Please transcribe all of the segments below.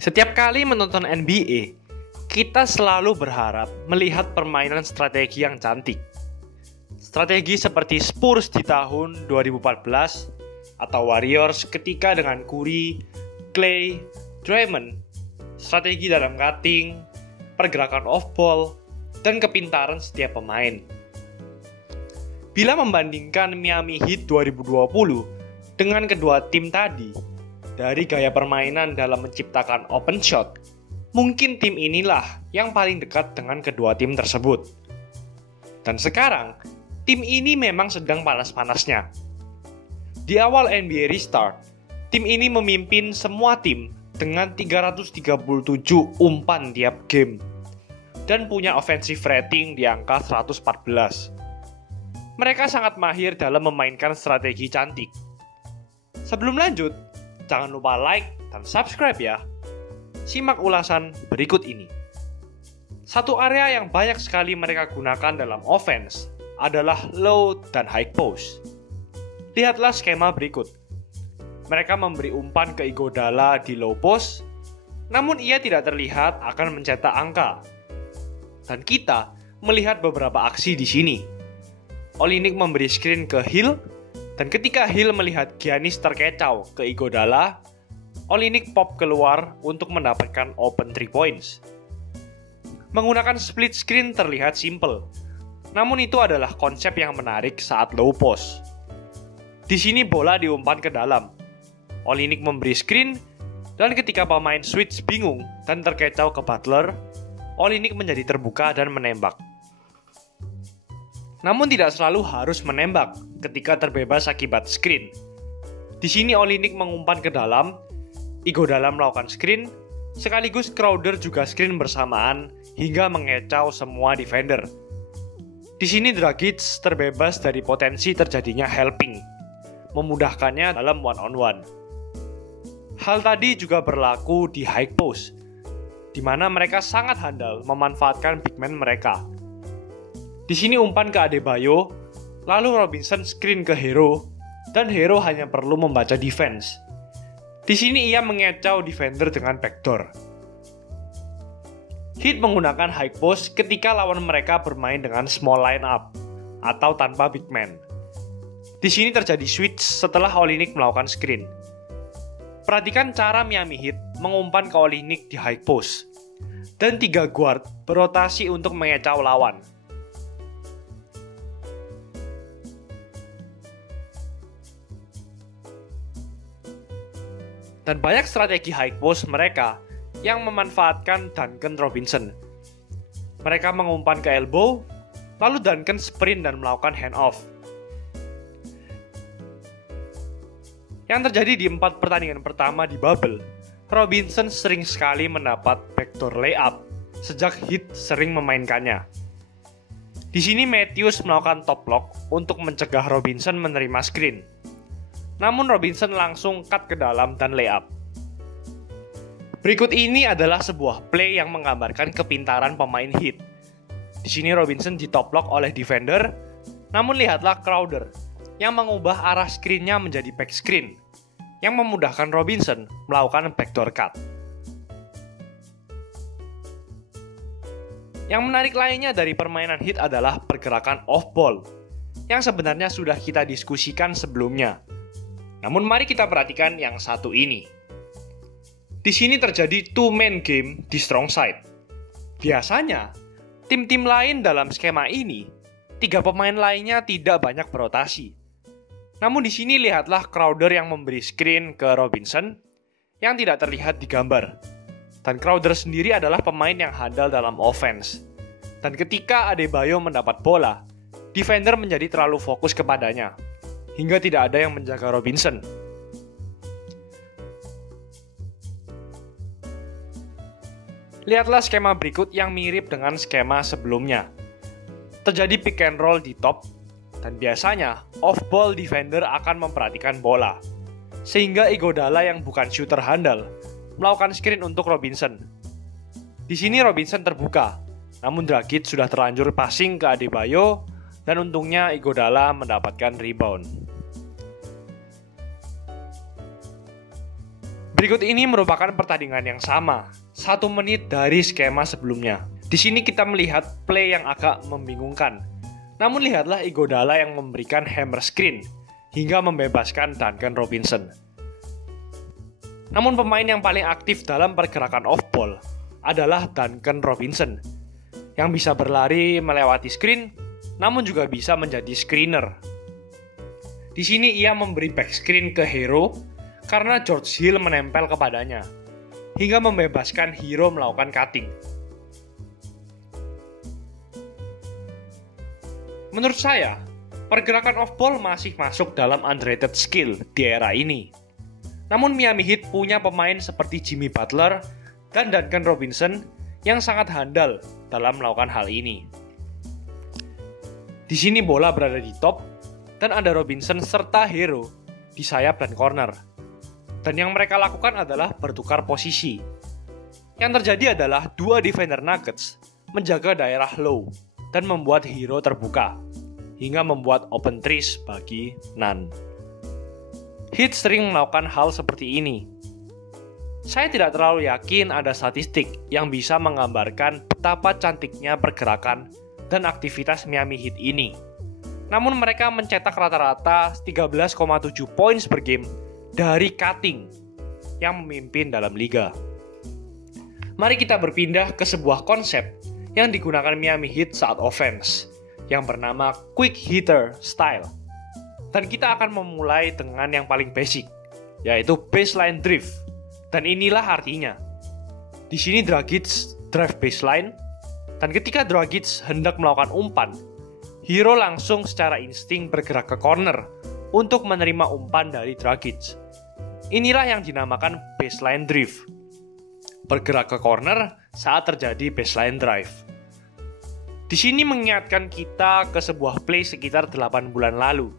Setiap kali menonton NBA, kita selalu berharap melihat permainan strategi yang cantik. Strategi seperti Spurs di tahun 2014 atau Warriors ketika dengan Curry, Klay, Draymond, strategi dalam cutting, pergerakan off-ball, dan kepintaran setiap pemain. Bila membandingkan Miami Heat 2020 dengan kedua tim tadi, dari gaya permainan dalam menciptakan open shot, mungkin tim inilah yang paling dekat dengan kedua tim tersebut. Dan sekarang, tim ini memang sedang panas-panasnya. Di awal NBA Restart, tim ini memimpin semua tim dengan 337 umpan tiap game dan punya offensive rating di angka 114. Mereka sangat mahir dalam memainkan strategi cantik. Sebelum lanjut, jangan lupa like dan subscribe ya. Simak ulasan berikut ini. Satu area yang banyak sekali mereka gunakan dalam offense adalah low dan high post. Lihatlah skema berikut. Mereka memberi umpan ke Iguodala di low post, namun ia tidak terlihat akan mencetak angka. Dan kita melihat beberapa aksi di sini. Olynyk memberi screen ke Hill, dan ketika Hill melihat Giannis terkecoh ke Iguodala, Olynyk pop keluar untuk mendapatkan open 3 points. Menggunakan split screen terlihat simple, namun itu adalah konsep yang menarik saat low post. Di sini bola diumpan ke dalam. Olynyk memberi screen, dan ketika pemain switch bingung dan terkecoh ke Butler, Olynyk menjadi terbuka dan menembak. Namun tidak selalu harus menembak ketika terbebas akibat screen. Di sini Olynyk mengumpan ke dalam, Iguodala melakukan screen, sekaligus Crowder juga screen bersamaan hingga mengecoh semua defender. Di sini Dragic terbebas dari potensi terjadinya helping, memudahkannya dalam one-on-one. Hal tadi juga berlaku di high post, di mana mereka sangat handal memanfaatkan big man mereka. Di sini umpan ke Adebayo, lalu Robinson screen ke Herro, dan Herro hanya perlu membaca defense. Di sini ia mengecoh defender dengan backdoor. Heat menggunakan high post ketika lawan mereka bermain dengan small lineup atau tanpa big man. Di sini terjadi switch setelah Olynyk melakukan screen. Perhatikan cara Miami Heat mengumpan ke Olynyk di high post, dan 3 guard berotasi untuk mengecoh lawan. Dan banyak strategi high post mereka yang memanfaatkan Duncan Robinson. Mereka mengumpan ke elbow, lalu Duncan sprint dan melakukan handoff. Yang terjadi di 4 pertandingan pertama di bubble, Robinson sering sekali mendapat backdoor layup sejak Heat sering memainkannya. Di sini Matthews melakukan top block untuk mencegah Robinson menerima screen. Namun Robinson langsung cut ke dalam dan layup. Berikut ini adalah sebuah play yang menggambarkan kepintaran pemain Heat. Di sini Robinson di top block oleh defender, namun lihatlah Crowder yang mengubah arah screen-nya menjadi back screen, yang memudahkan Robinson melakukan backdoor cut. Yang menarik lainnya dari permainan Heat adalah pergerakan off-ball, yang sebenarnya sudah kita diskusikan sebelumnya. Namun mari kita perhatikan yang satu ini. Di sini terjadi two-man game di strong side. Biasanya, tim-tim lain dalam skema ini, 3 pemain lainnya tidak banyak berotasi. Namun di sini lihatlah Crowder yang memberi screen ke Robinson, yang tidak terlihat di gambar. Dan Crowder sendiri adalah pemain yang handal dalam offense. Dan ketika Adebayo mendapat bola, defender menjadi terlalu fokus kepadanya, hingga tidak ada yang menjaga Robinson. Lihatlah skema berikut yang mirip dengan skema sebelumnya. Terjadi pick and roll di top, dan biasanya off-ball defender akan memperhatikan bola, sehingga Iguodala yang bukan shooter handal melakukan screen untuk Robinson. Di sini Robinson terbuka, namun Dragic sudah terlanjur passing ke Adebayo, dan untungnya Iguodala mendapatkan rebound. Berikut ini merupakan pertandingan yang sama, 1 menit dari skema sebelumnya. Di sini kita melihat play yang agak membingungkan. Namun lihatlah Iguodala yang memberikan hammer screen hingga membebaskan Duncan Robinson. Namun pemain yang paling aktif dalam pergerakan off-ball adalah Duncan Robinson, yang bisa berlari melewati screen, namun juga bisa menjadi screener. Di sini ia memberi back screen ke Hero karena George Hill menempel kepadanya, hingga membebaskan Hero melakukan cutting. Menurut saya, pergerakan off-ball masih masuk dalam underrated skill di era ini. Namun Miami Heat punya pemain seperti Jimmy Butler dan Duncan Robinson yang sangat handal dalam melakukan hal ini. Di sini bola berada di top, dan ada Robinson serta Hero di sayap dan corner. Dan yang mereka lakukan adalah bertukar posisi. Yang terjadi adalah 2 defender Nuggets menjaga daerah low dan membuat Hero terbuka, hingga membuat open threes bagi Nunn. Heat sering melakukan hal seperti ini. Saya tidak terlalu yakin ada statistik yang bisa menggambarkan betapa cantiknya pergerakan dan aktivitas Miami Heat ini. Namun mereka mencetak rata-rata 13,7 points per game dari cutting yang memimpin dalam liga. Mari kita berpindah ke sebuah konsep yang digunakan Miami Heat saat offense, yang bernama quick hitter style. Dan kita akan memulai dengan yang paling basic, yaitu baseline drift. Dan inilah artinya. Di sini Dragic drive baseline, dan ketika Dragic hendak melakukan umpan, Hero langsung secara insting bergerak ke corner untuk menerima umpan dari Dragic. Inilah yang dinamakan baseline drift. Bergerak ke corner saat terjadi baseline drive. Di sini mengingatkan kita ke sebuah play sekitar 8 bulan lalu.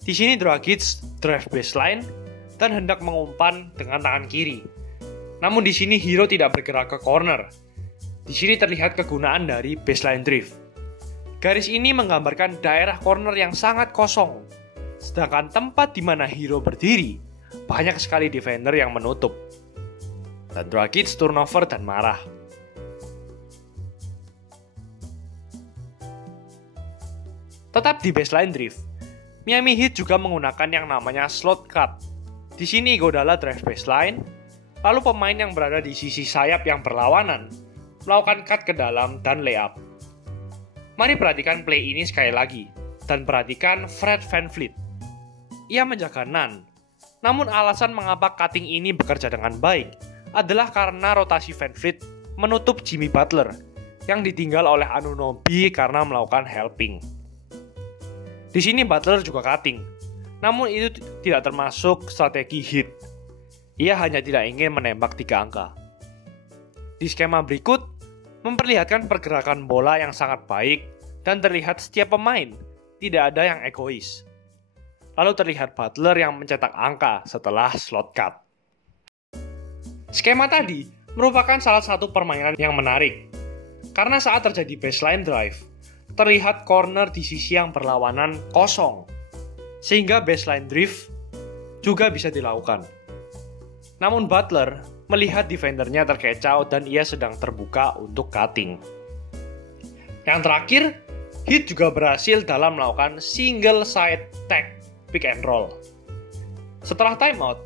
Di sini Dragic drive baseline dan hendak mengumpan dengan tangan kiri. Namun di sini Hero tidak bergerak ke corner. Di sini terlihat kegunaan dari baseline drift. Garis ini menggambarkan daerah corner yang sangat kosong. Sedangkan tempat di mana Hero berdiri, banyak sekali defender yang menutup. Dan Dragic turnover dan marah. Tetap di baseline drift, Miami Heat juga menggunakan yang namanya slot cut. Di sini Iguodala drive baseline, lalu pemain yang berada di sisi sayap yang berlawanan melakukan cut ke dalam dan layup. Mari perhatikan play ini sekali lagi, dan perhatikan Fred VanVleet. Ia menjaga Nunn, namun alasan mengapa cutting ini bekerja dengan baik adalah karena rotasi VanVleet menutup Jimmy Butler yang ditinggal oleh Anunoby karena melakukan helping. Di sini Butler juga cutting, namun itu tidak termasuk strategi Heat. Ia hanya tidak ingin menembak 3 angka. Di skema berikut, memperlihatkan pergerakan bola yang sangat baik dan terlihat setiap pemain tidak ada yang egois. Lalu terlihat Butler yang mencetak angka setelah slot cut. Skema tadi merupakan salah satu permainan yang menarik, karena saat terjadi baseline drive, terlihat corner di sisi yang berlawanan kosong, sehingga baseline drift juga bisa dilakukan. Namun Butler melihat defendernya terkecoh dan ia sedang terbuka untuk cutting. Yang terakhir, Heat juga berhasil dalam melakukan single side tag pick and roll. Setelah timeout,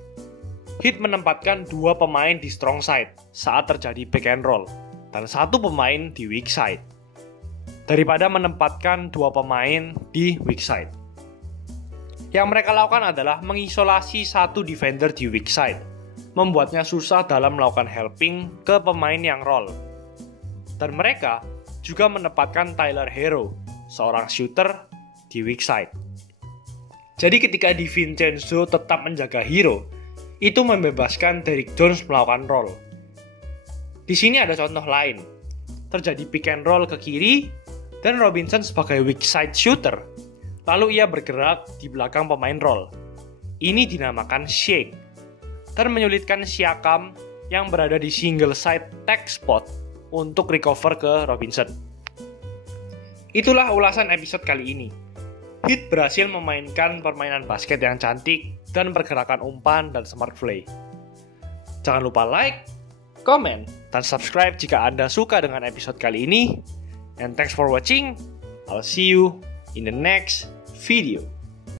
Heat menempatkan 2 pemain di strong side saat terjadi pick and roll dan 1 pemain di weak side, daripada menempatkan 2 pemain di weak side. Yang mereka lakukan adalah mengisolasi 1 defender di weak side, membuatnya susah dalam melakukan helping ke pemain yang roll. Dan mereka juga menempatkan Tyler Hero, seorang shooter, di weak side. Jadi ketika DiVincenzo tetap menjaga Hero, itu membebaskan Derrick Jones melakukan roll. Di sini ada contoh lain. Terjadi pick and roll ke kiri, dan Robinson sebagai weak side shooter, lalu ia bergerak di belakang pemain roll. Ini dinamakan shake, dan menyulitkan Siakam yang berada di single side tag spot untuk recover ke Robinson. Itulah ulasan episode kali ini. Heat berhasil memainkan permainan basket yang cantik dan pergerakan umpan dan smart play. Jangan lupa like, comment, dan subscribe jika Anda suka dengan episode kali ini. And thanks for watching. I'll see you in the next video.